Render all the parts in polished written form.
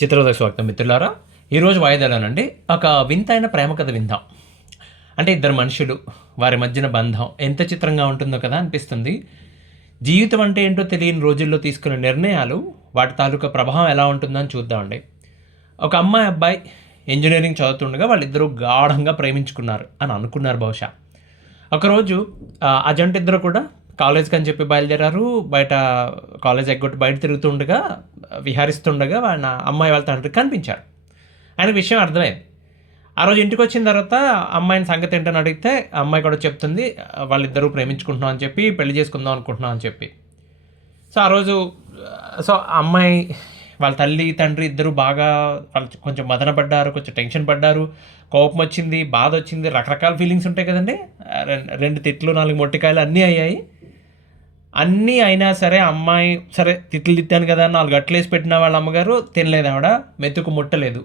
చిత్రోదయ స్వాగతం మిత్రులారా. ఈరోజు వాయిదాలోనండి ఒక వింతైన ప్రేమ కథ విందాం. అంటే ఇద్దరు మనుషులు, వారి మధ్యన బంధం ఎంత చిత్రంగా ఉంటుందో కదా అనిపిస్తుంది. జీవితం అంటే ఏంటో తెలియని రోజుల్లో తీసుకునే నిర్ణయాలు, వాటి తాలూకా ప్రభావం ఎలా ఉంటుందో అని చూద్దామండి. ఒక అమ్మాయి అబ్బాయి ఇంజనీరింగ్ చదువుతుండగా వాళ్ళిద్దరూ గాఢంగా ప్రేమించుకున్నారు అని అనుకున్నారు బహుశా. ఒకరోజు ఆ జంట ఇద్దరు కూడా కాలేజ్కి అని చెప్పి బయలుదేరారు. బయట కాలేజ్ ఎగ్గొట్టి బయట తిరుగుతుండగా, విహరిస్తుండగా వాళ్ళ అమ్మాయి వాళ్ళ తండ్రికి కనిపించారు. ఆయనకు విషయం అర్థమైంది. ఆ రోజు ఇంటికి వచ్చిన తర్వాత అమ్మాయిని సంగతి ఏంటని అడిగితే అమ్మాయి కూడా చెప్తుంది, వాళ్ళిద్దరూ ప్రేమించుకుంటున్నాం అని చెప్పి, పెళ్లి చేసుకుందాం అనుకుంటున్నాం అని చెప్పి. సో ఆ రోజు అమ్మాయి వాళ్ళ తల్లి తండ్రి ఇద్దరు బాగా వాళ్ళు కొంచెం మదన పడ్డారు, కొంచెం టెన్షన్ పడ్డారు, కోపం వచ్చింది, బాధ వచ్చింది, రకరకాల ఫీలింగ్స్ ఉంటాయి కదండి. రెండు తిట్లు, 4 మొట్టికాయలు అన్నీ అయ్యాయి. అన్నీ అయినా సరే అమ్మాయి సరే తిట్లు తిట్టాను కదా 4 గట్లేసి పెట్టిన వాళ్ళ అమ్మగారు తినలేదు, ఆవిడ మెతుకు ముట్టలేదు.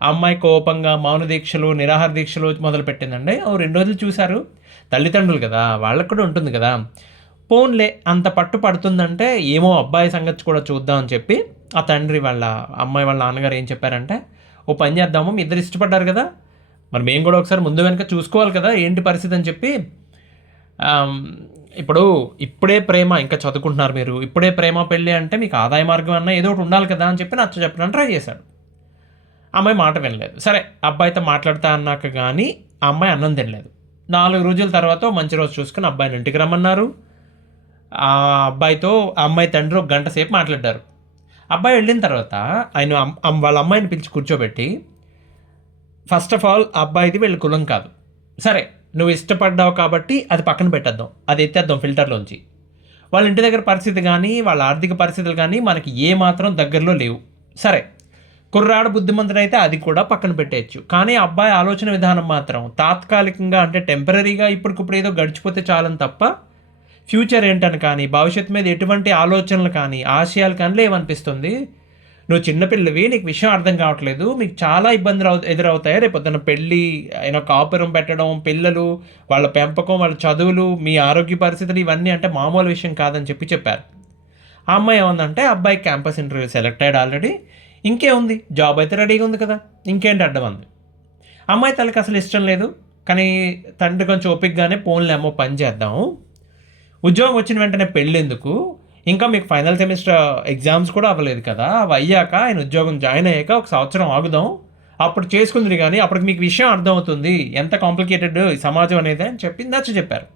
అమ్మాయి కోపంగా మౌన దీక్షలు, నిరాహార దీక్షలు మొదలుపెట్టిందండి. 2 రోజులు చూశారు. తల్లిదండ్రులు కదా, వాళ్ళకు కూడా ఉంటుంది కదా. పోన్లే అంత పట్టు పడుతుందంటే ఏమో అబ్బాయి సంగతి కూడా చూద్దాం అని చెప్పి ఆ తండ్రి వాళ్ళ అమ్మాయి వాళ్ళ నాన్నగారు ఏం చెప్పారంటే, ఓ పని చేద్దాము, మీ ఇద్దరు ఇష్టపడ్డారు కదా, మరి మేము కూడా ఒకసారి ముందు వెనక చూసుకోవాలి కదా ఏంటి పరిస్థితి అని చెప్పి, ఇప్పుడే ప్రేమ, ఇంకా చదువుకుంటున్నారు మీరు, ఇప్పుడే ప్రేమ పెళ్ళి అంటే మీకు ఆదాయ మార్గం అన్నా ఏదో ఒకటి ఉండాలి కదా అని చెప్పి నచ్చ చెప్పడానికి ట్రై చేశాడు. అమ్మాయి మాట వినలేదు. సరే అబ్బాయితో మాట్లాడుతా అన్నాక కానీ ఆ అమ్మాయి అన్నం తినలేదు. 4 రోజుల తర్వాత మంచి రోజు చూసుకుని అబ్బాయిని ఇంటికి రమ్మన్నారు. ఆ అబ్బాయితో ఆ అమ్మాయి తండ్రి 1 గంట సేపు మాట్లాడారు. అబ్బాయి వెళ్ళిన తర్వాత ఆయన వాళ్ళ అమ్మాయిని పిలిచి కూర్చోబెట్టి, ఫస్ట్ ఆఫ్ ఆల్ అబ్బాయిది వీళ్ళ కులం కాదు, సరే నువ్వు ఇష్టపడ్డావు కాబట్టి అది పక్కన పెట్టేద్దాం, అది ఎత్తేద్దాం ఫిల్టర్లోంచి. వాళ్ళ ఇంటి దగ్గర పరిస్థితి కానీ వాళ్ళ ఆర్థిక పరిస్థితులు కానీ మనకి ఏ మాత్రం దగ్గరలో లేవు. సరే కుర్రాడు బుద్ధిమంతుడైతే అది కూడా పక్కన పెట్టేయచ్చు. కానీ అబ్బాయి ఆలోచన విధానం మాత్రం తాత్కాలికంగా, అంటే టెంపరీగా ఇప్పటికిప్పుడు ఏదో గడిచిపోతే చాలని తప్ప ఫ్యూచర్ ఏంటని కానీ, భవిష్యత్తు మీద ఎటువంటి ఆలోచనలు కానీ ఆశయాలు కానీ లేవనిపిస్తుంది. నువ్వు చిన్నపిల్లవి, నీకు విషయం అర్థం కావట్లేదు, మీకు చాలా ఇబ్బందులు ఎదురవుతాయి. రేపొద్దున పెళ్ళి అయినా, కాపురం పెట్టడం, పిల్లలు, వాళ్ళ పెంపకం, వాళ్ళ చదువులు, మీ ఆరోగ్య పరిస్థితులు, ఇవన్నీ అంటే మామూలు విషయం కాదని చెప్పారు. ఆ అమ్మాయి ఏమందంటే, అబ్బాయి క్యాంపస్ ఇంటర్వ్యూ సెలెక్ట్ అయ్యాడు ఆల్రెడీ, ఇంకేముంది జాబ్ అయితే రెడీగా ఉంది కదా, ఇంకేంటి అడ్డం అంది. అమ్మాయి తనకి అసలు ఇష్టం లేదు. కానీ తండ్రి కొంచెం ఓపికగానే, పోన్లే అమ్మో పని చేద్దాము, ఉద్యోగం వచ్చిన వెంటనే పెళ్ళెందుకు, ఇంకా మీకు ఫైనల్ సెమిస్టర్ ఎగ్జామ్స్ కూడా అవ్వలేదు కదా, అవి అయ్యాక ఆయన ఉద్యోగం జాయిన్ అయ్యాక 1 సంవత్సరం ఆగుదాం, అప్పుడు చేసుకుంది కానీ అప్పటికి మీకు విషయం అర్థమవుతుంది ఎంత కాంప్లికేటెడ్ ఈ సమాజం అనేది అని చెప్పి చెప్పారు.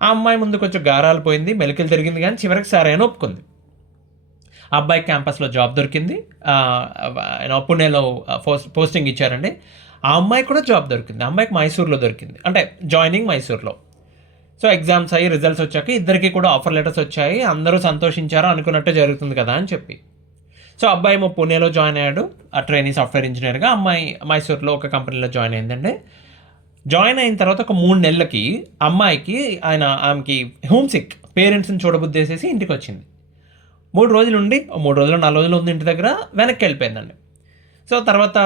ఆ అమ్మాయి ముందు కొంచెం గారాలు పోయింది, మెలికలు తిరిగింది, కానీ చివరికి సరే అని ఒప్పుకుంది. ఆ అబ్బాయి క్యాంపస్లో జాబ్ దొరికింది. పుణేలో పోస్టింగ్ ఇచ్చారండి. ఆ అమ్మాయి కూడా జాబ్ దొరికింది. ఆ అమ్మాయికి మైసూర్లో దొరికింది, అంటే జాయినింగ్ మైసూర్లో. సో ఎగ్జామ్స్ అయ్యి రిజల్ట్స్ వచ్చాక ఇద్దరికి కూడా ఆఫర్ లెటర్స్ వచ్చాయి. అందరూ సంతోషించారు, అనుకున్నట్టే జరుగుతుంది కదా అని చెప్పి. సో అబ్బాయి ఏమో పుణేలో జాయిన్ అయ్యాడు ఆ ట్రైనీ సాఫ్ట్వేర్ ఇంజనీర్గా. అమ్మాయి మైసూర్లో ఒక కంపెనీలో జాయిన్ అయిందండి. జాయిన్ అయిన తర్వాత ఒక 3 నెలలకి అమ్మాయికి ఆమెకి హోమ్ సిక్, పేరెంట్స్ని చూడబుద్దేసేసి ఇంటికి వచ్చింది. 3 రోజులు ఉండి, 3 రోజులు 4 రోజులు ఉంది ఇంటి దగ్గర, వెనక్కి వెళ్ళిపోయిందండి. సో తర్వాత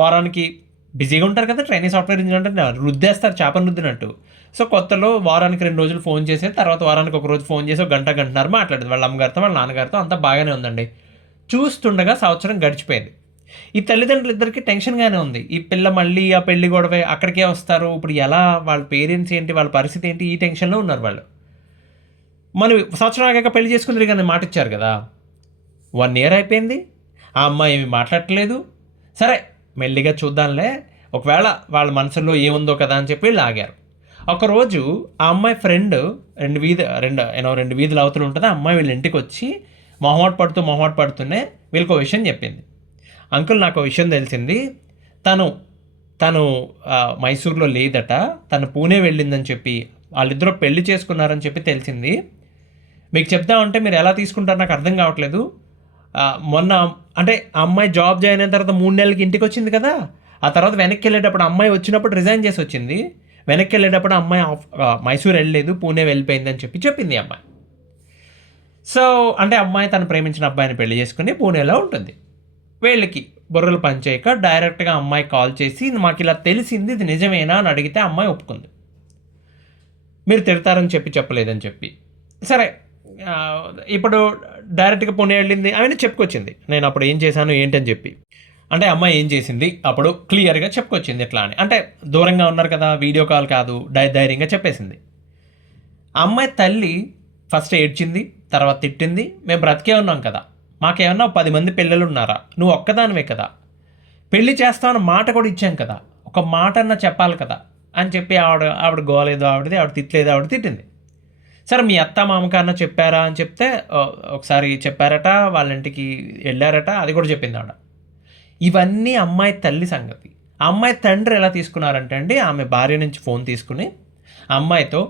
వారానికి బిజీగా ఉంటారు కదా ట్రైనీ సాఫ్ట్వేర్ ఇంజనీర్ అంటే, రుద్దేస్తారు చేపను రుద్దినట్టు. సో కొత్తలో వారానికి 2 రోజులు ఫోన్ చేసేది, తర్వాత వారానికి 1 రోజు ఫోన్ చేసి 1 గంట గంటన్నర మాట్లాడేది వాళ్ళ అమ్మగారితో వాళ్ళ నాన్నగారితో. అంతా బాగానే ఉందండి. చూస్తుండగా సంవత్సరం గడిచిపోయింది. ఈ తల్లిదండ్రులు ఇద్దరికి టెన్షన్గానే ఉంది. ఈ పిల్ల మళ్ళీ ఆ పెళ్లి గొడవ అక్కడికే వస్తారు, ఇప్పుడు ఎలా, వాళ్ళ పేరెంట్స్ ఏంటి, వాళ్ళ పరిస్థితి ఏంటి, ఈ టెన్షన్లో ఉన్నారు వాళ్ళు. మనం సంవత్సరం ఆగాక పెళ్లి చేసుకుందరు కానీ మాట ఇచ్చారు కదా. 1 ఇయర్ అయిపోయింది, ఆ అమ్మాయి ఏమి మాట్లాడట్లేదు. సరే మెల్లిగా చూద్దాంలే, ఒకవేళ వాళ్ళ మనసులో ఏముందో కదా అని చెప్పి లాగారు. ఒకరోజు ఆ అమ్మాయి ఫ్రెండ్ 2 వీధులు అవతల ఉంటుంది, ఆ అమ్మాయి వీళ్ళ ఇంటికి వచ్చి మొహమాట పడుతూనే వీళ్ళకి ఒక విషయం చెప్పింది. అంకుల్ నాకు ఒక విషయం తెలిసింది, తను మైసూర్లో లేదట, తను పూణే వెళ్ళిందని చెప్పి, వాళ్ళిద్దరూ పెళ్లి చేసుకున్నారని చెప్పి తెలిసింది. మీకు చెప్దామంటే మీరు ఎలా తీసుకుంటారు నాకు అర్థం కావట్లేదు. మొన్న అంటే ఆ అమ్మాయి జాబ్ జాయిన్ అయిన తర్వాత 3 నెలలకి ఇంటికి వచ్చింది కదా, ఆ తర్వాత వెనక్కి వెళ్ళేటప్పుడు అమ్మాయి వచ్చినప్పుడు రిజైన్ చేసి వచ్చింది, వెనక్కి వెళ్ళేటప్పుడు అమ్మాయి మైసూర్ వెళ్ళలేదు, పూణే వెళ్ళిపోయిందని చెప్పింది అమ్మాయి. సో అంటే అమ్మాయి తను ప్రేమించిన అబ్బాయిని పెళ్లి చేసుకుని పూణేలో ఉంటుంది. వీళ్ళకి బుర్రలు పనిచేయక డైరెక్ట్గా అమ్మాయి కాల్ చేసి, మాకు ఇలా తెలిసింది, ఇది నిజమేనా అని అడిగితే అమ్మాయి ఒప్పుకుంది. మీరు తిడతారని చెప్పలేదని చెప్పి. సరే ఇప్పుడు డైరెక్ట్గా పుణె వెళ్ళింది అవన్నీ చెప్పుకొచ్చింది, నేను అప్పుడు ఏం చేశాను ఏంటని చెప్పి. అంటే అమ్మాయి ఏం చేసింది అప్పుడు క్లియర్గా చెప్పుకొచ్చింది ఎట్లా అని. అంటే దూరంగా ఉన్నారు కదా, వీడియో కాల్ కాదు, ధైర్యంగా చెప్పేసింది. ఆ అమ్మాయి తల్లి ఫస్ట్ ఏడ్చింది, తర్వాత తిట్టింది. మేము బ్రతికే ఉన్నాం కదా, మాకేమన్నా 10 మంది పిల్లలు ఉన్నారా, నువ్వు ఒక్కదానివే కదా, పెళ్లి చేస్తామన్న మాట కూడా ఇచ్చాం కదా, ఒక మాట అన్నా చెప్పాలి కదా అని చెప్పి ఆవిడ గోలేదు, ఆవిడ తిట్టలేదు, ఆవిడ తిట్టింది. సరే మీ అత్త మామకన్నా చెప్పారా అని చెప్తే ఒకసారి చెప్పారట, వాళ్ళ ఇంటికి వెళ్ళారట, అది కూడా చెప్పింది ఆవిడ. ఇవన్నీ అమ్మాయి తల్లి సంగతి. ఆ అమ్మాయి తండ్రి ఎలా తీసుకున్నారంటే అండి, ఆమె భార్య నుంచి ఫోన్ తీసుకుని అమ్మాయితో,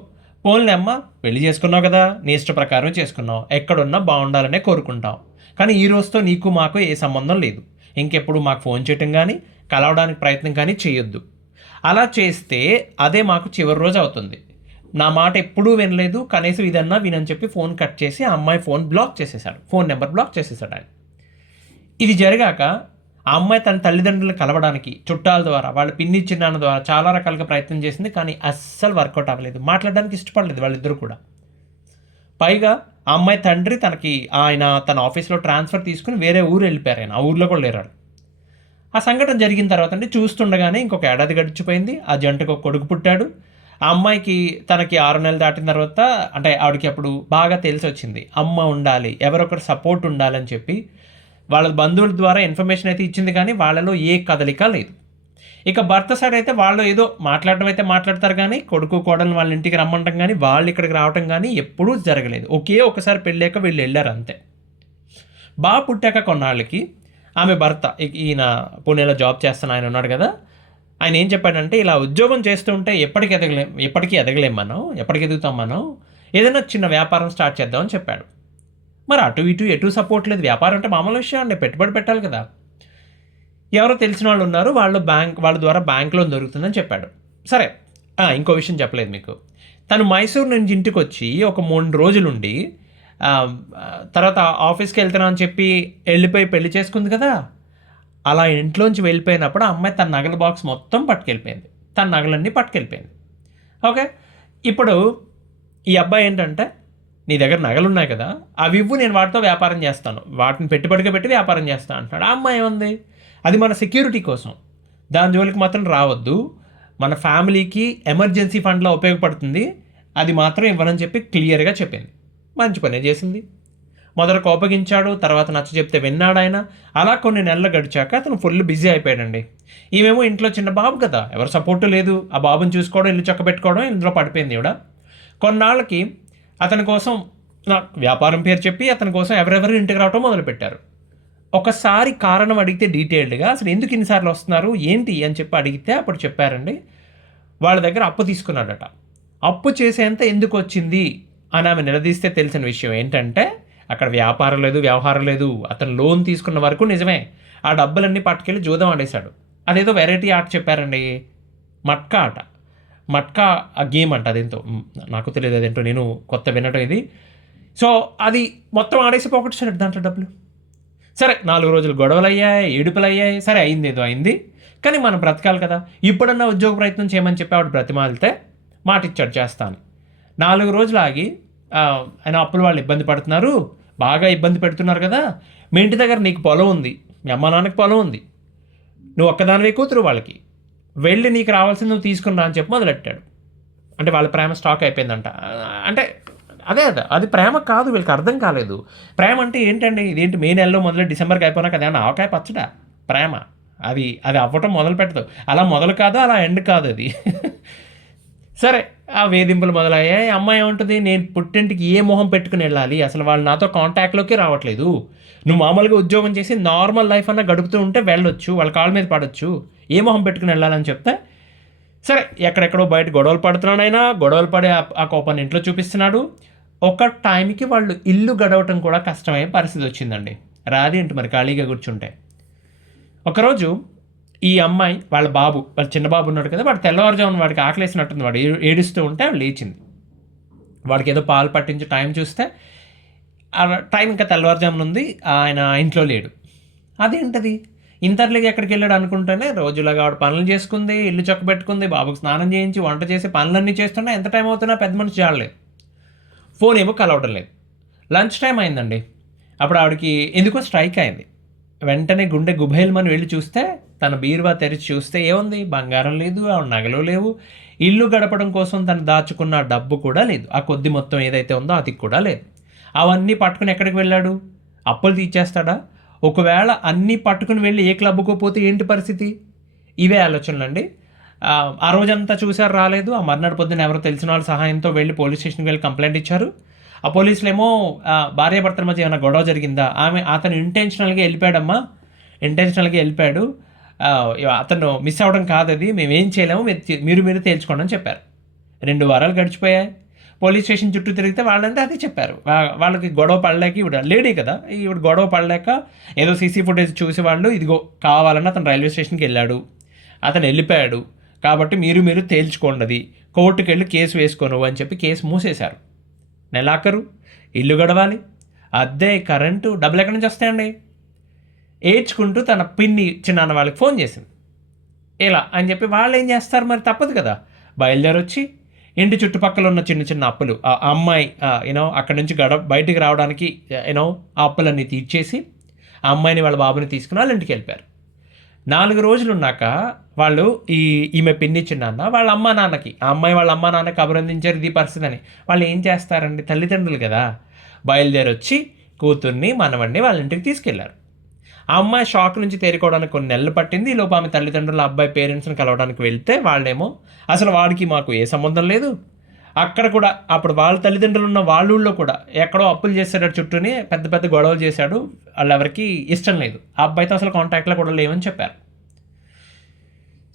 పోన్లే అమ్మ పెళ్లి చేసుకున్నావు కదా, నీ ఇష్ట ప్రకారం చేసుకున్నావు, ఎక్కడున్నా బాగుండాలనే కోరుకుంటాం, కానీ ఈ రోజుతో నీకు మాకు ఏ సంబంధం లేదు, ఇంకెప్పుడు మాకు ఫోన్ చేయటం కానీ కలవడానికి ప్రయత్నం కానీ చేయొద్దు, అలా చేస్తే అదే మాకు చివరి రోజు అవుతుంది, నా మాట ఎప్పుడూ వినలేదు, కనీసం ఇదన్నా వినని చెప్పి ఫోన్ కట్ చేసి ఆ అమ్మాయి ఫోన్ బ్లాక్ చేసేసాడు, ఫోన్ నెంబర్ బ్లాక్ చేసేసాడు ఆయన. ఇది జరిగాక ఆ అమ్మాయి తన తల్లిదండ్రులను కలవడానికి చుట్టాల ద్వారా, వాళ్ళ పిన్ని చిన్నాన్న ద్వారా చాలా రకాలుగా ప్రయత్నం చేసింది, కానీ అస్సలు వర్కౌట్ అవ్వలేదు, మాట్లాడడానికి ఇష్టపడలేదు వాళ్ళిద్దరూ కూడా. పైగా ఆ అమ్మాయి తండ్రి తన ఆఫీస్లో ట్రాన్స్ఫర్ తీసుకుని వేరే ఊరు వెళ్ళిపోయారు, ఆయన ఆ ఊర్లో కూడా లేరాడు. ఆ సంఘటన జరిగిన తర్వాత అంటే చూస్తుండగానే ఇంకొక ఏడాది గడిచిపోయింది, ఆ జంటకు ఒక కొడుకు పుట్టాడు. ఆ అమ్మాయికి తనకి 6 నెలలు దాటిన తర్వాత అంటే ఆవిడకి అప్పుడు బాగా తెలిసి వచ్చింది, అమ్మ ఉండాలి, ఎవరొకరు సపోర్ట్ ఉండాలని చెప్పి వాళ్ళ బంధువుల ద్వారా ఇన్ఫర్మేషన్ అయితే ఇచ్చింది, కానీ వాళ్ళలో ఏ కదలిక లేదు. ఇక భర్త సైడ్ అయితే వాళ్ళు ఏదో మాట్లాడడం అయితే మాట్లాడతారు, కానీ కొడుకు కోడలు వాళ్ళ ఇంటికి రమ్మంటాం కానీ వాళ్ళు ఇక్కడికి రావటం కానీ ఎప్పుడూ జరగలేదు. ఒకసారి పెళ్ళాక వీళ్ళు వెళ్ళారు అంతే. బాగా పుట్టాక కొన్నాళ్ళకి ఆమె భర్త, ఈయన పూణేలో జాబ్ చేస్తాను ఆయన ఉన్నాడు కదా, ఆయన ఏం చెప్పాడంటే, ఇలా ఉద్యోగం చేస్తుంటే ఎప్పటికీ ఎదగలేం మనం, ఎప్పటికి ఎదుగుతాం మనం, ఏదైనా చిన్న వ్యాపారం స్టార్ట్ చేద్దామని చెప్పాడు. మరి అటు ఇటు ఎటు సపోర్ట్ లేదు, వ్యాపారం అంటే మామూలు విషయం అండి, పెట్టుబడి పెట్టాలి కదా. ఎవరో తెలిసిన వాళ్ళు ఉన్నారు, వాళ్ళ ద్వారా బ్యాంక్ లోన్ దొరుకుతుందని చెప్పాడు. సరే, ఇంకో విషయం చెప్పలేదు మీకు, తను మైసూరు నుంచి ఇంటికి వచ్చి ఒక 3 రోజులుండి తర్వాత ఆఫీస్కి వెళ్తున్నా అని చెప్పి వెళ్ళిపోయి పెళ్లి చేసుకుంది కదా, అలా ఇంట్లోంచి వెళ్ళిపోయినప్పుడు ఆ అమ్మాయి తన నగల బాక్స్ మొత్తం పట్టుకెళ్ళిపోయింది, తన నగలన్నీ పట్టుకెళ్ళిపోయింది. ఓకే, ఇప్పుడు ఈ అబ్బాయి ఏంటంటే, నీ దగ్గర నగలు ఉన్నాయి కదా, అవి ఇవ్వు, నేను వాటితో వ్యాపారం చేస్తాను, వాటిని పెట్టుబడిగా పెట్టి వ్యాపారం చేస్తాను అంటున్నాడు. ఆ అమ్మాయి ఏముంది, అది మన సెక్యూరిటీ కోసం, దాని జోలికి మాత్రం రావద్దు, మన ఫ్యామిలీకి ఎమర్జెన్సీ ఫండ్లో ఉపయోగపడుతుంది, అది మాత్రం ఇవ్వనని చెప్పి క్లియర్గా చెప్పింది. మంచి పనే చేసింది. మొదట కోపగించాడు, తర్వాత నచ్చ చెప్తే విన్నాడు ఆయన. అలా కొన్ని నెలలు గడిచాక అతను ఫుల్ బిజీ అయిపోయాడండి. ఈమెమో ఇంట్లో చిన్న బాబు కదా, ఎవరు సపోర్టు లేదు, ఆ బాబుని చూసుకోవడం, ఇల్లు చక్కబెట్టుకోవడం, ఇందులో పడిపోయింది ఇవిడ. కొన్నాళ్ళకి అతని కోసం వ్యాపారం పేరు చెప్పి అతని కోసం ఎవరెవరు ఇంటికి రావటం మొదలుపెట్టారు. ఒకసారి కారణం అడిగితే డీటెయిల్డ్గా, అసలు ఎందుకు ఇన్నిసార్లు వస్తున్నారు ఏంటి అని చెప్పి అడిగితే అప్పుడు చెప్పారండి, వాళ్ళ దగ్గర అప్పు తీసుకున్నాడట. అప్పు చేసేంత ఎందుకు వచ్చింది అని ఆమె నిలదీస్తే తెలిసిన విషయం ఏంటంటే, అక్కడ వ్యాపారం లేదు, వ్యవహారం లేదు, అతను లోన్ తీసుకున్న వరకు నిజమే, ఆ డబ్బులన్నీ పట్టుకెళ్ళి జూదం ఆడేశాడు. అదేదో వెరైటీ ఆట చెప్పారండి, మట్కా ఆట. మట్కా ఆ గేమ్ అంట, అదేంటో నాకు తెలియదు, అదేంటో నేను కొత్త వినటం ఇది. సో అది మొత్తం ఆడేసి పోగొట్టేశాడు దాంట్లో డబ్బులు. సరే, 4 రోజులు గొడవలు అయ్యాయి, ఏడుపులు అయ్యాయి, సరే అయింది ఏదో అయింది, కానీ మనం బ్రతకాలి కదా, ఇప్పుడన్నా ఉద్యోగ ప్రయత్నం చేయమని చెప్పి ఆవిడ బ్రతిమాలితే మాట ఇచ్చాడు చేస్తాను. 4 రోజులు ఆగి, ఆయన అప్పుల వాళ్ళు ఇబ్బంది పడుతున్నారు, బాగా ఇబ్బంది పెడుతున్నారు కదా, మీ ఇంటి దగ్గర నీకు పొలం ఉంది, మీ అమ్మ నాన్నకి పొలం ఉంది, నువ్వు ఒక్కదానివే కూతురు, వాళ్ళకి వెళ్ళి నీకు రావాల్సింది నువ్వు తీసుకుని రా అని చెప్పి మొదలెట్టాడు. అంటే వాళ్ళ ప్రేమ స్టాక్ అయిపోయిందంట. అంటే అది ప్రేమ కాదు, వీళ్ళకి అర్థం కాలేదు. ప్రేమ అంటే ఏంటండి, ఇదేంటి మే నెలలో మొదలు డిసెంబర్కి అయిపోయినాక అదేమన్నా ఆవకాయ పచ్చడా ప్రేమ, అది అవ్వటం మొదలు పెట్టదు, అలా మొదలు కాదు, అలా ఎండ్ కాదు అది. సరే, ఆ వేధింపులు మొదలయ్యాయి. అమ్మాయి ఏమంటుంది, నేను పుట్టింటికి ఏ మొహం పెట్టుకుని వెళ్ళాలి, అసలు వాళ్ళు నాతో కాంటాక్ట్లోకి రావట్లేదు, నువ్వు మామూలుగా ఉద్యోగం చేసి నార్మల్ లైఫ్ అన్న గడుపుతూ ఉంటే వెళ్ళొచ్చు, వాళ్ళ కాళ్ళ మీద పడవచ్చు, ఏ మొహం పెట్టుకుని వెళ్ళాలని చెప్తే, సరే ఎక్కడెక్కడో బయట గొడవలు పడుతున్నాడు, అయినా గొడవలు పడి ఆ కోపాన్ని ఇంట్లో చూపిస్తున్నాడు. ఒక టైంకి వాళ్ళు ఇల్లు గడవటం కూడా కష్టమయ్యే పరిస్థితి వచ్చిందండి. రాదేంటి మరి ఖాళీగా కూర్చుంటే. ఒకరోజు ఈ అమ్మాయి వాళ్ళ చిన్న బాబు ఉన్నాడు కదా, వాడు తెల్లవారుజామున వాడికి ఆకలేసినట్టుంది, వాడు ఏడుస్తూ ఉంటే ఆవిడ లేచింది. వాడికి ఏదో పాలు పట్టించి టైం చూస్తే టైం ఇంకా తెల్లవారుజామున ఉంది, ఆయన ఇంట్లో లేడు. అదేంటది, ఇంతర్లీగా ఎక్కడికి వెళ్ళాడు అనుకుంటేనే రోజులాగా ఆవిడ పనులు చేసుకుంది, ఇల్లు చక్కబెట్టుకుంది, బాబుకి స్నానం చేయించి వంట చేసి పనులన్నీ చేస్తున్నా ఎంత టైం అవుతున్నా పెద్ద మనిషి చాలలేదు. ఫోన్ ఏమో కలవడం లేదు. లంచ్ టైం అయిందండి. అప్పుడు ఆవిడకి ఎందుకో స్ట్రైక్ అయింది. వెంటనే గుండె గుబేల్మని వెళ్ళి చూస్తే, తన బీరువా తెరిచి చూస్తే ఏముంది? బంగారం లేదు, ఆవిడ నగలు లేవు. ఇల్లు గడపడం కోసం తను దాచుకున్న డబ్బు కూడా లేదు. ఆ కొద్ది మొత్తం ఏదైతే ఉందో అది కూడా లేదు. అవన్నీ పట్టుకుని ఎక్కడికి వెళ్ళాడు? అప్పులు తీర్చేస్తాడా? ఒకవేళ అన్నీ పట్టుకుని వెళ్ళి ఏ క్లబ్‌కో పోతే ఏంటి పరిస్థితి? ఇవే ఆలోచనలండి. ఆ రోజంతా చూసారు, రాలేదు. ఆ మర్నాడు పొద్దున్న ఎవరో తెలిసిన వాళ్ళ సహాయంతో వెళ్ళి పోలీస్ స్టేషన్‌కి వెళ్ళి కంప్లెయింట్ ఇచ్చారు. ఆ పోలీసులేమో భార్యాభర్తల మధ్య ఏమైనా గొడవ జరిగిందా? అతను ఇంటెన్షనల్‌గా వెళ్ళిపోయాడమ్మా, ఇంటెన్షనల్‌గా వెళ్ళిపోయాడు. అతను మిస్ అవ్వడం కాదది. మేమేం చేయలేము. మీరు తేల్చుకోండి అని చెప్పారు. 2 వారాలు గడిచిపోయాయి. పోలీస్ స్టేషన్ చుట్టూ తిరిగితే వాళ్ళంతా అదే చెప్పారు. వాళ్ళకి గొడవ పడలేక, ఈవిడ లేడీ కదా, ఈవిడ గొడవ పడలేక ఏదో సీసీ ఫుటేజ్ చూసి వాళ్ళు ఇదిగో కావాలని అతను రైల్వే స్టేషన్కి వెళ్ళాడు, అతను వెళ్ళిపోయాడు కాబట్టి మీరు తేల్చుకోండి, అది కోర్టుకు వెళ్ళి కేసు వేసుకోను అని చెప్పి కేసు మూసేశారు. నెలాఖరు, ఇల్లు గడవాలి, అద్దె, కరెంటు, డబ్బులు ఎక్కడి నుంచి వస్తాయండి? ఏడ్చుకుంటూ తన పిన్ని చిన్నాన్న వాళ్ళకి ఫోన్ చేసింది. ఇలా అని చెప్పి వాళ్ళు ఏం చేస్తారు, మరి తప్పదు కదా, బయలుదేరొచ్చి ఇంటి చుట్టుపక్కల ఉన్న చిన్న చిన్న అప్పులు, ఆ అమ్మాయి అక్కడి నుంచి బయటికి రావడానికి ఆ అప్పులన్నీ తీర్చేసి ఆ అమ్మాయిని వాళ్ళ బాబుని తీసుకుని వాళ్ళ ఇంటికి వెళ్ళిపోయారు. 4 రోజులు ఉన్నాక వాళ్ళు ఈమె పిన్ని చిన్నాన్న వాళ్ళ అమ్మా నాన్నకి, ఆ అమ్మాయి వాళ్ళ అమ్మా నాన్నకి అభినందించారు ఇది పరిస్థితి అని. వాళ్ళు ఏం చేస్తారండి, తల్లిదండ్రులు కదా, బయలుదేరొచ్చి కూతుర్ని మనవడిని వాళ్ళ ఇంటికి తీసుకెళ్లారు. ఆ అమ్మాయి షాక్ నుంచి తేరుకోవడానికి కొన్ని నెలలు పట్టింది. ఈ లోపు ఆమె తల్లిదండ్రులు అబ్బాయి పేరెంట్స్ని కలవడానికి వెళ్తే వాళ్ళేమో అసలు వాడికి మాకు ఏ సంబంధం లేదు, అక్కడ కూడా అప్పుడు వాళ్ళ తల్లిదండ్రులు ఉన్న వాళ్ళ ఊళ్ళో కూడా ఎక్కడో అప్పులు చేశాడు, చుట్టూని పెద్ద పెద్ద గొడవలు చేశాడు, వాళ్ళు ఎవరికి ఇష్టం లేదు, ఆ అబ్బాయితో అసలు కాంటాక్ట్లో కూడా లేవని చెప్పారు.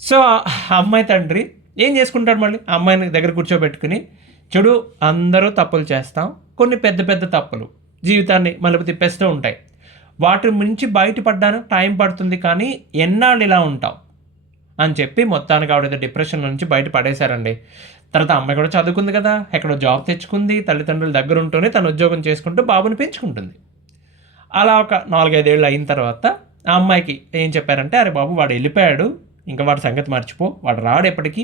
సో ఆ అమ్మాయి తండ్రి ఏం చేసుకుంటాడు, మళ్ళీ ఆ అమ్మాయిని దగ్గర కూర్చోబెట్టుకుని, చూడు అందరూ తప్పులు చేస్తాం, కొన్ని పెద్ద పెద్ద తప్పులు జీవితాన్ని మలుపు తిప్పేస్తూ ఉంటాయి, వాటి నుంచి బయటపడ్డానికి టైం పడుతుంది, కానీ ఎన్నాళ్ళు ఇలా ఉంటాం అని చెప్పి మొత్తానికి ఆవిడ డిప్రెషన్ నుంచి బయట పడేశారండి. తర్వాత అమ్మాయి కూడా చదువుకుంది కదా, ఎక్కడో జాబ్ తెచ్చుకుంది, తల్లిదండ్రుల దగ్గర ఉంటూనే తను ఉద్యోగం చేసుకుంటూ బాబుని పెంచుకుంటుంది. అలా ఒక 4-5 ఏళ్ళు అయిన తర్వాత ఆ అమ్మాయికి ఏం చెప్పారంటే, అరే బాబు వాడు వెళ్ళిపోయాడు, ఇంకా వాడి సంగతి మర్చిపో, వాడు రాడు ఎప్పటికీ.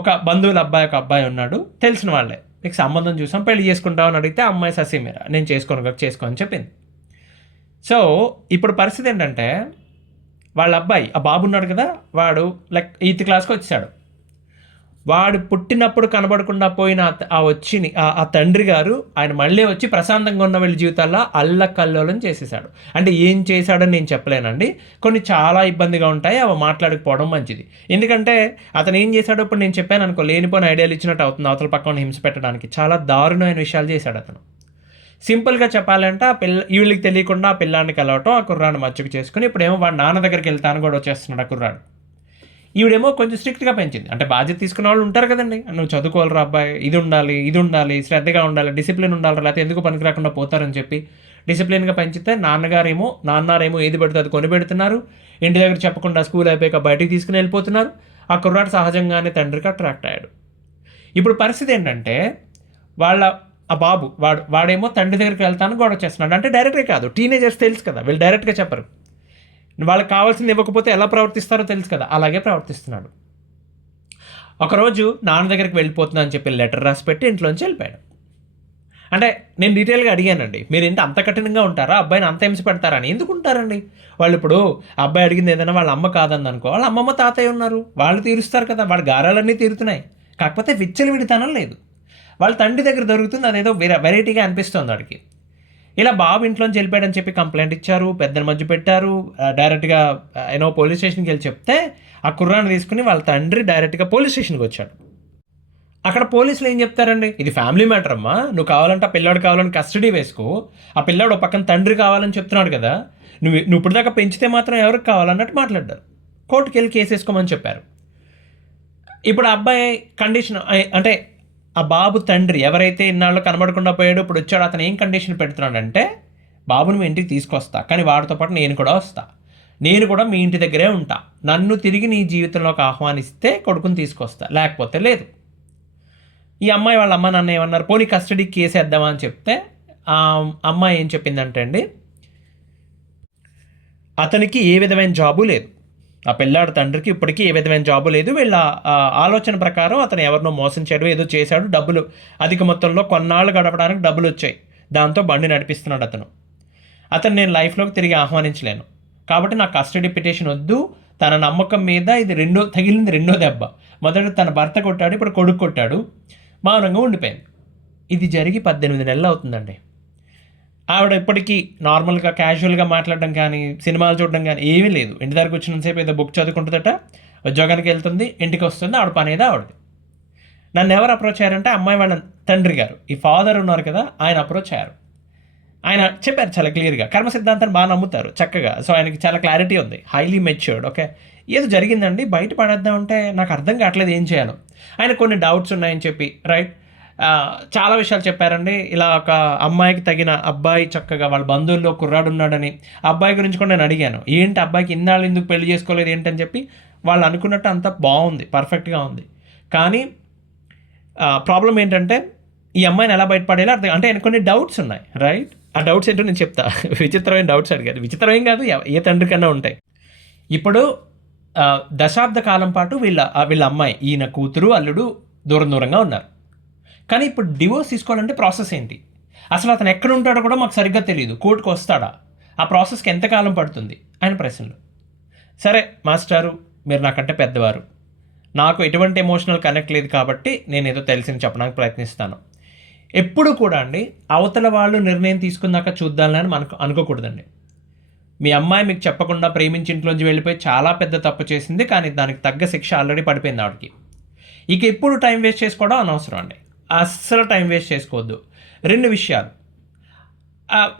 ఒక బంధువుల అబ్బాయి, ఒక అబ్బాయి ఉన్నాడు, తెలిసిన వాళ్ళే, మీకు సంబంధం చూసాం, పెళ్లి చేసుకుంటామని అడిగితే అమ్మాయి ససీమేరా నేను చేసుకో అని చెప్పింది. సో ఇప్పుడు పరిస్థితి ఏంటంటే, వాళ్ళ అబ్బాయి, ఆ బాబు ఉన్నాడు కదా, వాడు 8th క్లాస్కి వచ్చాడు. వాడు పుట్టినప్పుడు కనబడకుండా పోయిన ఆ తండ్రి గారు ఆయన మళ్ళీ వచ్చి ప్రశాంతంగా ఉన్న వీళ్ళ జీవితాల్లో అల్లకల్లోలం చేసేసాడు. అంటే ఏం చేశాడని నేను చెప్పలేనండి, కొన్ని చాలా ఇబ్బందిగా ఉంటాయి, అవి మాట్లాడకపోవడం మంచిది. ఎందుకంటే అతను ఏం చేశాడో ఇప్పుడు నేను చెప్పాను అనుకో, లేనిపోయిన ఐడియాలు ఇచ్చినట్టు అవుతుంది, అవతల పక్కన హింస పెట్టడానికి చాలా దారుణమైన విషయాలు చేశాడు అతను. సింపుల్గా చెప్పాలంటే వీళ్ళకి తెలియకుండా ఆ పిల్లాన్ని కలవటం, ఆ కుర్రాన్ని మచ్చుకు చేసుకుని ఇప్పుడేమో వాడు నాన్న దగ్గరికి వెళ్తాను కూడా వచ్చేస్తున్నాడు ఆ కుర్రాడు. ఈవిడేమో కొంచెం స్ట్రిక్ట్గా పెంచింది. అంటే బాధ్యత తీసుకున్న వాళ్ళు ఉంటారు కదండి, నువ్వు చదువుకోవాలరా అబ్బాయి, ఇది ఉండాలి, శ్రద్ధగా ఉండాలి, డిసిప్లిన్ ఉండాలి, లేకపోతే ఎందుకు పనికి రాకుండా పోతారని చెప్పి డిసిప్లిన్గా పెంచితే నాన్నారేమో ఏది పెడితే అది కొనిపెడుతున్నారు, ఇంటి దగ్గర చెప్పకుండా స్కూల్ అయిపోయాక బయటికి తీసుకుని వెళ్ళిపోతున్నారు. ఆ కుర్రాడు సహజంగానే తండ్రికి అట్రాక్ట్ అయ్యాడు. ఇప్పుడు పరిస్థితి ఏంటంటే, ఆ బాబు వాడేమో తండ్రి దగ్గరికి వెళ్తాను గొడవ చేస్తున్నాడు. అంటే డైరెక్ట్గా కాదు, టీనేజర్స్ తెలుసు కదా, వీళ్ళు డైరెక్ట్గా చెప్పరు, వాళ్ళకి కావాల్సింది ఇవ్వకపోతే ఎలా ప్రవర్తిస్తారో తెలుసు కదా, అలాగే ప్రవర్తిస్తున్నాడు. ఒకరోజు నాన్న దగ్గరికి వెళ్ళిపోతున్నా అని చెప్పి లెటర్ రాసి పెట్టి ఇంట్లోంచి వెళ్ళిపోయాడు. అంటే నేను డీటెయిల్గా అడిగానండి, మీరు ఏంటి అంత కఠినంగా ఉంటారా, అబ్బాయిని అంత హింస పెడతారని. ఎందుకు ఉంటారండి వాళ్ళు? ఇప్పుడు అబ్బాయి అడిగింది ఏదైనా వాళ్ళ అమ్మ కాదని అనుకో, వాళ్ళ అమ్మమ్మ తాతయ్య ఉన్నారు, వాళ్ళు తీరుస్తారు కదా, వాడి గారాలన్నీ తీరుతున్నాయి, కాకపోతే విచ్చలవిడితనం లేదు. వాళ్ళ తండ్రి దగ్గర దొరుకుతుంది, అదేదో వెరైటీగా అనిపిస్తుంది వాడికి. ఇలా బాబు ఇంట్లోంచి వెళ్ళిపోయాడని చెప్పి కంప్లైంట్ ఇచ్చారు, పెద్దల మధ్య పెట్టారు, డైరెక్ట్గా పోలీస్ స్టేషన్కి వెళ్ళి చెప్తే ఆ కుర్రాన్ని తీసుకుని వాళ్ళ తండ్రి డైరెక్ట్గా పోలీస్ స్టేషన్కి వచ్చాడు. అక్కడ పోలీసులు ఏం చెప్తారండి, ఇది ఫ్యామిలీ మ్యాటర్ అమ్మా, నువ్వు కావాలంటే ఆ పిల్లాడు కావాలని కస్టడీ వేసుకో, ఆ పిల్లాడు ఒక పక్కన తండ్రి కావాలని చెప్తున్నాడు కదా, నువ్వు ఇప్పుడు దాకా పెంచితే మాత్రం ఎవరికి కావాలన్నట్టు మాట్లాడ్డారు. కోర్టుకి వెళ్ళి కేసు వేసుకోమని చెప్పారు. ఇప్పుడు అబ్బాయి కండిషన్ అంటే ఆ బాబు తండ్రి ఎవరైతే ఇన్నాళ్ళు కనబడకుండా పోయాడో ఇప్పుడు వచ్చాడు, అతను ఏం కండిషన్ పెడుతున్నాడంటే, బాబుని మీ ఇంటికి తీసుకొస్తా, కానీ వాడితో పాటు నేను కూడా వస్తా, నేను కూడా మీ ఇంటి దగ్గరే ఉంటా, నన్ను తిరిగి నీ జీవితంలోకి ఆహ్వానిస్తే కొడుకుని తీసుకొస్తా, లేకపోతే లేదు. ఈ అమ్మాయి వాళ్ళ అమ్మ నాన్న ఏమన్నారు, పోనీ కస్టడీకి కేసు వేద్దామా అని చెప్తే ఆ అమ్మాయి ఏం చెప్పిందంటే అండి, అతనికి ఏ విధమైన జాబు లేదు, ఆ పిల్లాడు తండ్రికి ఇప్పటికీ ఏ విధమైన జాబు లేదు, వీళ్ళ ఆలోచన ప్రకారం అతను ఎవరినో మోసం చేయడం ఏదో చేశాడు, డబ్బులు అధిక మొత్తంలో కొన్నాళ్ళు గడపడానికి డబ్బులు వచ్చాయి, దాంతో బండి నడిపిస్తున్నాడు అతను నేను లైఫ్లోకి తిరిగి ఆహ్వానించలేను. కాబట్టి నాకు కస్టడీ పిటిషన్ వద్దు. తన నమ్మకం మీద ఇది తగిలింది రెండో దెబ్బ. మొదట తన భర్త కొట్టాడు, ఇప్పుడు కొడుకు కొట్టాడు. మౌనంగా ఉండిపోయింది. ఇది జరిగి 18 నెలలు అవుతుందండి. ఆవిడ ఇప్పటికీ నార్మల్గా క్యాజువల్గా మాట్లాడడం కానీ, సినిమాలు చూడడం కానీ ఏమీ లేదు. ఇంటి దగ్గరకు వచ్చినంతసేపు ఏదో బుక్ చదువుకుంటుందట, ఉద్యోగానికి వెళ్తుంది, ఇంటికి వస్తుంది, ఆవిడ పని ఏదో ఆవిడది. నన్ను ఎవరు అప్రోచ్ అయ్యారంటే అమ్మాయి వాళ్ళ తండ్రి గారు, ఈ ఫాదర్ ఉన్నారు కదా, ఆయన అప్రోచ్ అయ్యారు. ఆయన చెప్పారు చాలా క్లియర్గా, కర్మ సిద్ధాంతాన్ని బాగా నమ్ముతారు చక్కగా. సో ఆయనకి చాలా క్లారిటీ ఉంది, హైలీ మెచ్యూర్డ్. ఓకే, ఏదో జరిగిందండి, బయట పడేద్దామంటే నాకు అర్థం కావట్లేదు ఏం చేయాలో. ఆయన కొన్ని డౌట్స్ ఉన్నాయని చెప్పి రైట్ చాలా విషయాలు చెప్పారండి. ఇలా ఒక అమ్మాయికి తగిన అబ్బాయి చక్కగా వాళ్ళ బంధువుల్లో కుర్రాడు ఉన్నాడని, అబ్బాయి గురించి కూడా నేను అడిగాను, ఏంటి అబ్బాయికి ఇన్నాళ్ళు ఎందుకు పెళ్లి చేసుకోలేదు ఏంటని చెప్పి. వాళ్ళు అనుకున్నట్టు అంతా బాగుంది, పర్ఫెక్ట్గా ఉంది. కానీ ప్రాబ్లం ఏంటంటే ఈ అమ్మాయిని ఎలా బయటపడేలా అర్థం, అంటే ఆయన కొన్ని డౌట్స్ ఉన్నాయి రైట్. ఆ డౌట్స్ ఏంటో నేను చెప్తా. విచిత్రమైన డౌట్స్ అడిగారు, విచిత్రమేం కాదు, ఏ తండ్రికన్నా ఉంటాయి. ఇప్పుడు దశాబ్ద కాలం పాటు వీళ్ళ అమ్మాయి, ఈయన కూతురు అల్లుడు దూరంగా ఉన్నారు. కానీ ఇప్పుడు డివోర్స్ తీసుకోవాలంటే ప్రాసెస్ ఏంటి, అసలు అతను ఎక్కడ ఉంటాడో కూడా మాకు సరిగ్గా తెలియదు, కోర్టుకు వస్తాడా, ఆ ప్రాసెస్కి ఎంతకాలం పడుతుంది, ఆయన ప్రశ్నలు. సరే మాస్టారు, మీరు నాకంటే పెద్దవారు, నాకు ఎటువంటి ఎమోషనల్ కనెక్ట్ లేదు కాబట్టి నేను ఏదో తెలిసింది చెప్పడానికి ప్రయత్నిస్తాను. ఎప్పుడు కూడా అండి అవతల వాళ్ళు నిర్ణయం తీసుకున్నాక చూద్దామని మనకు అనుకోకూడదండి. మీ అమ్మాయి మీకు చెప్పకుండా ప్రేమించి ఇంట్లోంచి వెళ్ళిపోయి చాలా పెద్ద తప్పు చేసింది, కానీ దానికి తగ్గ శిక్ష ఆల్రెడీ పడిపోయింది ఆవిడకి. ఇక ఎప్పుడు టైం వేస్ట్ చేసుకోవడం అనవసరం అండి, అస్సలు టైం వేస్ట్ చేసుకోవద్దు. 2 విషయాలు,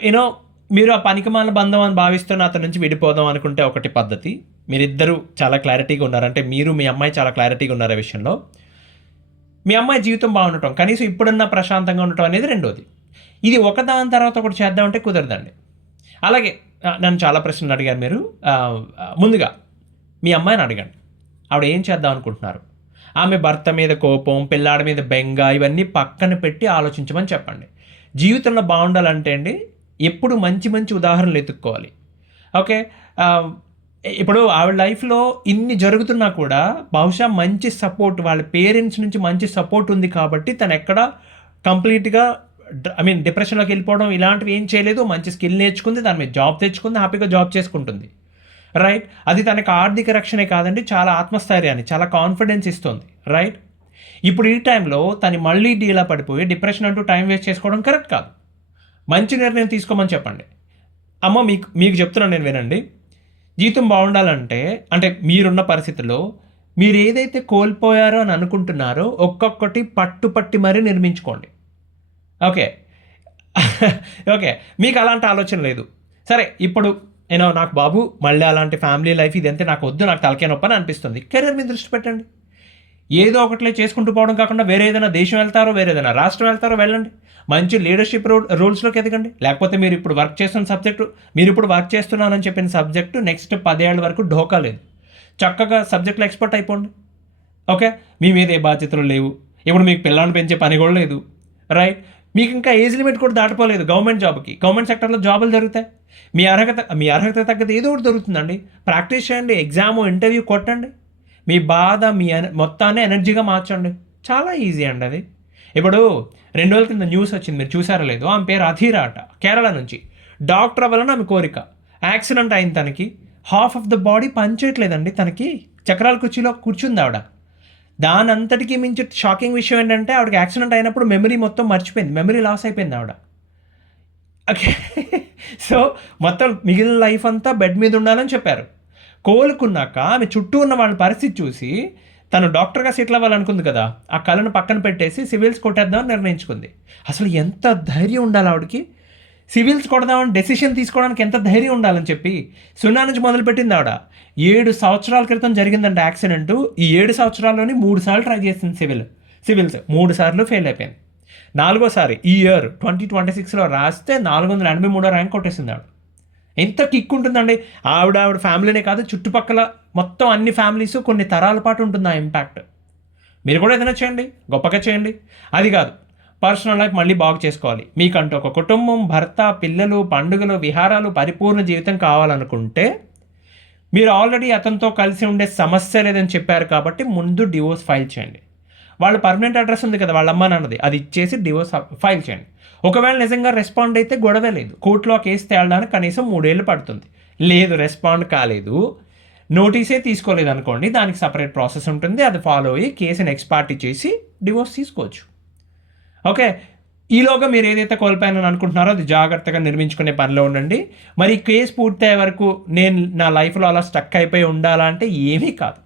యూనో మీరు ఆ పనికిమాల బంధం అని భావిస్తున్న అతని నుంచి విడిపోదాం అనుకుంటే ఒకటి పద్ధతి. మీరిద్దరూ చాలా క్లారిటీగా ఉన్నారు, అంటే మీరు మీ అమ్మాయి చాలా క్లారిటీగా ఉన్నారు ఆ విషయంలో. మీ అమ్మాయి జీవితం బాగుండటం, కనీసం ఇప్పుడున్న ప్రశాంతంగా ఉండటం అనేది రెండోది. ఇది ఒకదాని తర్వాత ఒకటి చేద్దామంటే కుదరదండి. అలాగే నన్ను చాలా ప్రశ్నలు అడిగారు మీరు. ముందుగా మీ అమ్మాయిని అడగండి, ఆవిడ ఏం చేద్దాం అనుకుంటున్నారు. ఆమె భర్త మీద కోపం, పిల్లాడి మీద బెంగ ఇవన్నీ పక్కన పెట్టి ఆలోచించమని చెప్పండి. జీవితంలో బాగుండాలంటే అండి ఎప్పుడు మంచి మంచి ఉదాహరణలు ఎత్తుక్కోవాలి. ఓకే, ఇప్పుడు ఆవిడ లైఫ్లో ఇన్ని జరుగుతున్నా కూడా బహుశా మంచి సపోర్ట్, వాళ్ళ పేరెంట్స్ నుంచి మంచి సపోర్ట్ ఉంది కాబట్టి తను ఎక్కడ కంప్లీట్గా డిప్రెషన్లోకి వెళ్ళిపోవడం ఇలాంటివి ఏం చేయలేదు. మంచి స్కిల్ నేర్చుకుంది, దాని మీద జాబ్ తెచ్చుకుంది, హ్యాపీగా జాబ్ చేసుకుంటుంది రైట్. అది తనకు ఆర్థిక రక్షణే కాదండి, చాలా ఆత్మస్థైర్యాన్ని, చాలా కాన్ఫిడెన్స్ ఇస్తుంది రైట్. ఇప్పుడు ఈ టైంలో తను మళ్ళీ డీలా పడిపోయి డిప్రెషన్ అంటూ టైం వేస్ట్ చేసుకోవడం కరెక్ట్ కాదు. మంచి నిర్ణయం తీసుకోమని చెప్పండి. అమ్మ మీకు చెప్తున్నాను నేను, వినండి. జీవితం బాగుండాలంటే, అంటే మీరున్న పరిస్థితుల్లో మీరు ఏదైతే కోల్పోయారో అని అనుకుంటున్నారో ఒక్కొక్కటి పట్టి మరీ నిర్మించుకోండి. ఓకే ఓకే, మీకు అలాంటి ఆలోచన లేదు సరే. ఇప్పుడు నాకు బాబు మళ్ళీ అలాంటి ఫ్యామిలీ లైఫ్ ఇదంతే నాకు వద్దు, నాకు తలకాయ నొప్పి అని అనిపిస్తుంది, కెరీర్ మీద దృష్టి పెట్టండి. ఏదో ఒకటిలే చేసుకుంటూ పోవడం కాకుండా వేరే ఏదైనా దేశం వెళ్తారో, వేరే ఏదైనా రాష్ట్రం వెళ్తారో వెళ్ళండి. మంచి లీడర్షిప్ రోల్స్లోకి ఎదగండి. లేకపోతే మీరు ఇప్పుడు వర్క్ చేస్తున్నానని చెప్పిన సబ్జెక్టు నెక్స్ట్ 10 ఏళ్ళ వరకు ఢోకా లేదు. చక్కగా సబ్జెక్ట్లో ఎక్స్పర్ట్ అయిపోండి. ఓకే, మీ మీద ఏ బాధ్యతలు లేవు, ఇప్పుడు మీకు పిల్లల్ని పెంచే పని కూడా లేదు రైట్. మీకు ఇంకా ఏజ్ లిమిట్ కూడా దాటిపోలేదు గవర్నమెంట్ జాబ్కి. గవర్నమెంట్ సెక్టర్లో జాబులు జరుగుతాయి. మీ అర్హత తగ్గదు ఏదో ఒకటి దొరుకుతుందండి. ప్రాక్టీస్ చేయండి, ఎగ్జామ్ ఇంటర్వ్యూ కొట్టండి, మీ బాధ మొత్తాన్ని ఎనర్జీగా మార్చండి. చాలా ఈజీ అండి అది. ఇప్పుడు 2 రోజుల కింద న్యూస్ వచ్చింది, మీరు చూసారో లేదో. ఆమె పేరు అధీరా అట, కేరళ నుంచి. డాక్టర్ అవ్వాలని ఆమె కోరిక. యాక్సిడెంట్ అయింది తనకి, హాఫ్ ఆఫ్ ద బాడీ పనిచేయట్లేదండి తనకి, చక్రాల కుర్చీలో కూర్చుంది ఆవిడ. దాని అంతటికీ మించి షాకింగ్ విషయం ఏంటంటే ఆవిడకి యాక్సిడెంట్ అయినప్పుడు మెమరీ మొత్తం మర్చిపోయింది, మెమరీ లాస్ అయిపోయింది ఆవిడ. ఓకే, సో మొత్తం మిగిలిన లైఫ్ అంతా బెడ్ మీద ఉండాలని చెప్పారు. కోలుకున్నాక ఆమె చుట్టూ ఉన్న వాళ్ళ పరిస్థితి చూసి తను డాక్టర్గా సెటిల్ అవ్వాలనుకుంది కదా, ఆ కళను పక్కన పెట్టేసి సివిల్స్ కొట్టేద్దామని నిర్ణయించుకుంది. అసలు ఎంత ధైర్యం ఉండాలి ఆవిడకి, సివిల్స్ కొడదామని డెసిషన్ తీసుకోవడానికి ఎంత ధైర్యం ఉండాలని చెప్పి 0 నుంచి మొదలుపెట్టింది ఆవిడ. 7 సంవత్సరాల క్రితం జరిగిందంటే యాక్సిడెంట్. ఈ 7 సంవత్సరాల్లోని 3 సార్లు ట్రై చేసింది సివిల్స్, 3 సార్లు ఫెయిల్ అయిపోయింది. 4వసారి ఈ ఇయర్ 2026లో రాస్తే 483వ ర్యాంక్ కొట్టేసింది ఆవిడ. ఎంత కిక్ ఉంటుందండి. ఆవిడ ఫ్యామిలీనే కాదు, చుట్టుపక్కల మొత్తం అన్ని ఫ్యామిలీస్ కొన్ని తరాల పాటు ఉంటుంది ఆ ఇంపాక్ట్. మీరు కూడా ఏదైనా చేయండి, గొప్పగా చేయండి. అది కాదు, పర్సనల్ లైఫ్ మళ్ళీ బాగు చేసుకోవాలి, మీకంటూ ఒక కుటుంబం, భర్త, పిల్లలు, పండుగలు, విహారాలు, పరిపూర్ణ జీవితం కావాలనుకుంటే మీరు ఆల్రెడీ అతనితో కలిసి ఉండే సమస్య లేదని చెప్పారు కాబట్టి ముందు డివోర్స్ ఫైల్ చేయండి. వాళ్ళ పర్మనెంట్ అడ్రస్ ఉంది కదా వాళ్ళ అమ్మ నాన్నది, అది ఇచ్చేసి డివోర్స్ ఫైల్ చేయండి. ఒకవేళ నిజంగా రెస్పాండ్ అయితే గొడవే లేదు, కోర్టులో కేసు తేలడానికి కనీసం 3 ఏళ్ళు పడుతుంది. లేదు రెస్పాండ్ కాలేదు, నోటీసే తీసుకోలేదు అనుకోండి, దానికి సపరేట్ ప్రాసెస్ ఉంటుంది, అది ఫాలో అయ్యి కేసుని ఎక్స్ పార్టీ చేసి డివోర్స్ తీసుకోవచ్చు. ఓకే, ఈలోగా మీరు ఏదైతే కోల్పోయానని అనుకుంటున్నారో అది జాగ్రత్తగా నిర్మించుకునే పనిలో ఉండండి. మరి కేసు పూర్తయ్యే వరకు నేను నా లైఫ్లో అలా స్టక్ అయిపోయి ఉండాలంటే ఏమీ కాదు.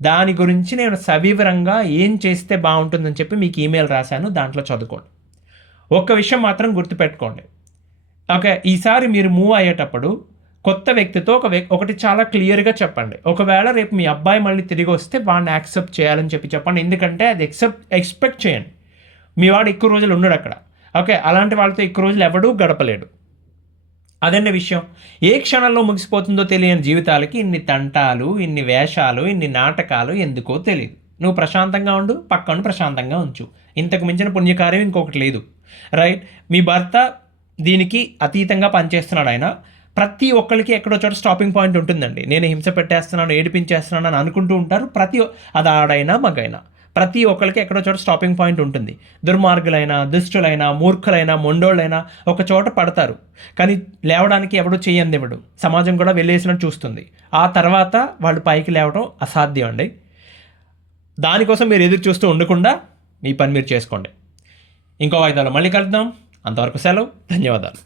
దాని గురించి నేను సవివరంగా ఏం చేస్తే బాగుంటుందని చెప్పి మీకు ఈమెయిల్ రాశాను, దాంట్లో చదువుకోండి. ఒక్క విషయం మాత్రం గుర్తుపెట్టుకోండి. ఓకే, ఈసారి మీరు మూవ్ అయ్యేటప్పుడు కొత్త వ్యక్తితో ఒకటి చాలా క్లియర్గా చెప్పండి. ఒకవేళ రేపు మీ అబ్బాయి మళ్ళీ తిరిగి వస్తే వాడిని యాక్సెప్ట్ చేయాలని చెప్పండి. ఎందుకంటే అది ఎక్స్పెక్ట్ చేయండి. మీ వాడు ఎక్కువ రోజులు ఉండడు అక్కడ. ఓకే, అలాంటి వాళ్ళతో ఎక్కువ రోజులు ఎవడూ గడపలేడు. అదండి విషయం. ఏ క్షణంలో ముగిసిపోతుందో తెలియని జీవితాలకి ఇన్ని తంటాలు, ఇన్ని వేషాలు, ఇన్ని నాటకాలు ఎందుకో తెలియదు. నువ్వు ప్రశాంతంగా ఉండు, పక్కను ప్రశాంతంగా ఉంచు. ఇంతకు మించిన పుణ్యకార్యం ఇంకొకటి లేదు. రైట్, మీ భర్త దీనికి అతీతంగా పనిచేస్తున్నాడు. ఆయన ప్రతి ఒక్కరికి ఎక్కడో చోట స్టాపింగ్ పాయింట్ ఉంటుందండి. నేను హింస పెట్టేస్తున్నాను, ఏడిపించేస్తున్నాను అని అనుకుంటూ ఉంటారు. అది ఆడైనా మగైనా ప్రతి ఒక్కరికి ఎక్కడో చోట స్టాపింగ్ పాయింట్ ఉంటుంది. దుర్మార్గులైనా, దుష్టులైనా, మూర్ఖులైనా, మొండోళ్ళైనా ఒక చోట పడతారు. కానీ లేవడానికి ఎవడో చెయ్యందివ్వడు, సమాజం కూడా వెళ్ళేసినట్టు చూస్తుంది. ఆ తర్వాత వాళ్ళు పైకి లేవడం అసాధ్యం అండి. దానికోసం మీరు ఎదురు చూస్తూ ఉండకుండా మీ పని మీరు చేసుకోండి. ఇంకో వాయిదాలో మళ్ళీ కలుద్దాం. అంతవరకు సెలవు. ధన్యవాదాలు.